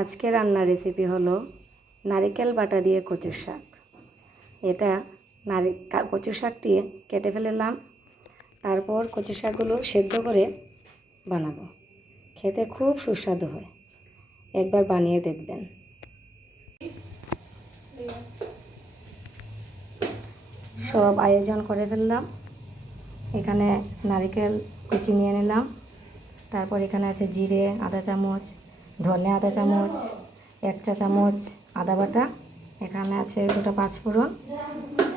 আজকে রান্নার রেসিপি হলো নারিকেল বাটা দিয়ে কচুর শাক। এটা কচুর শাকটি কেটে ফেললাম, তারপর কচুর শাকগুলো সেদ্ধ করে বানাবো। খেতে খুব সুস্বাদু হয়, একবার বানিয়ে দেখবেন। সব আয়োজন করে ফেললাম। এখানে নারিকেল কুচি নিয়ে নিলাম, তারপর এখানে আছে জিরে আধা চামচ, ধনে আধা চামচ, 1 চা চামচ আদা বাটা, এখানে আছে 2টা পাঁচফোড়ন,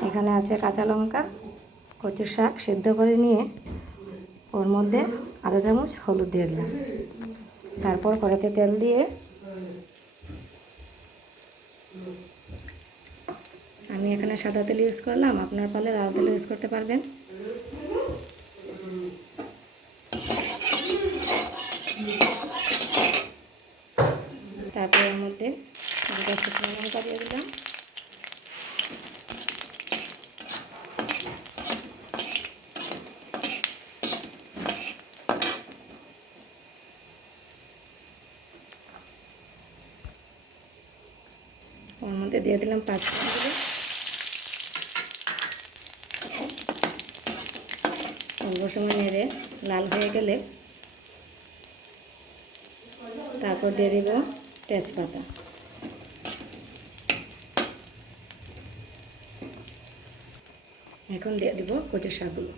এখানে আছে কাঁচা লঙ্কা। কচুর শাক সেদ্ধ করে নিয়ে ওর মধ্যে আধা চামচ হলুদ দিয়ে দিলাম। তারপর কড়াইতে তেল দিয়ে আমি এখানে সাদা তেল ইউজ করলাম, আপনার পারলে লাল তেল ইউজ করতে পারবেন। তারপর এর মধ্যে 2টা শুকনো লঙ্কা দিয়ে দিলাম। ওর মধ্যে দিয়ে দিলাম পাঁচফোড়নগুলো। অল্প সময় নেড়ে লাল হয়ে গেলে তারপর দিয়ে দেব তেজপাতা। এখন দিয়ে দেব কচুর শাকগুলো।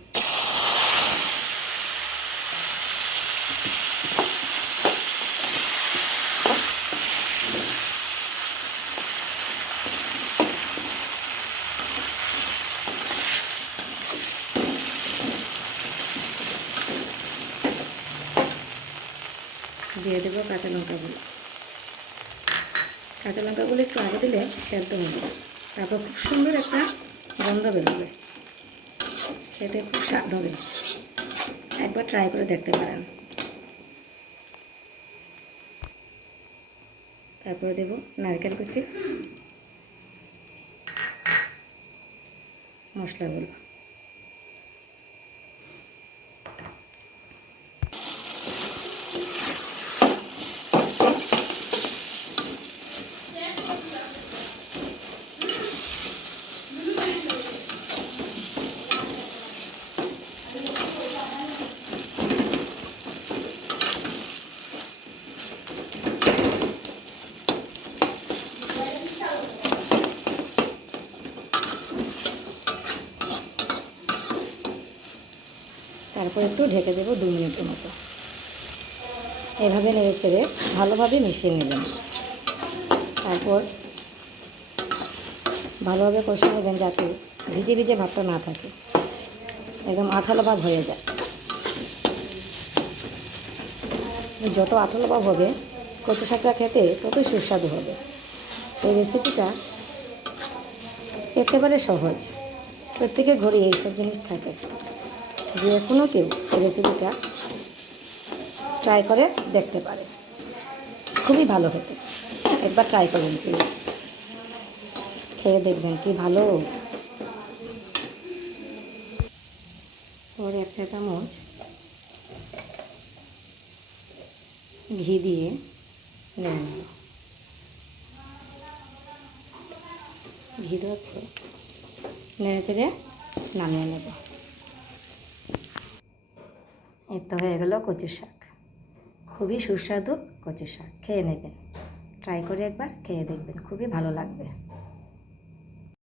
দিয়ে দেবো কাঁচা লঙ্কাগুলো। কাঁচা লঙ্কাগুলো একটু আগে দিলে সেদ্ধ হবে, তারপর খুব সুন্দর একটা গন্ধ বেরোবে, খেতে খুব স্বাদ হবে। একবার ট্রাই করে দেখতে পারেন। তারপরে দেব নারকেল কুচি, মশলাগুলো। তারপর একটু ঢেকে দেবো 2 মিনিটের মতো। এভাবে নেড়ে চেড়ে ভালোভাবে মিশিয়ে নেবেন। তারপর ভালোভাবে কষিয়ে নেবেন যাতে ভিজে ভিজে ভাবটা না থাকে, একদম আঠালো ভাব হয়ে যায়। যত আঠালো ভাব হবে কচু শাকটা খেতে ততই সুস্বাদু হবে। এই রেসিপিটা একেবারে সহজ, প্রত্যেকের ঘরে এইসব জিনিস থাকে। যে কোনো কেউ এই রেসিপিটা ট্রাই করে দেখতে পারে, খুবই ভালো খেতে। একবার ট্রাই করবেন প্লিজ, খেয়ে দেখবেন কি ভালো। পরে 1 চা চামচ ঘি দিয়ে নেড়ে নেব। ঘি দেওয়ার পর নেড়ে চেড়ে নামিয়ে নেব। এই তো হয়ে গেল কচুর শাক, খুবই সুস্বাদু কচুর শাক। খেয়ে নেবেন, ট্রাই করে একবার খেয়ে দেখবেন, খুবই ভালো লাগবে।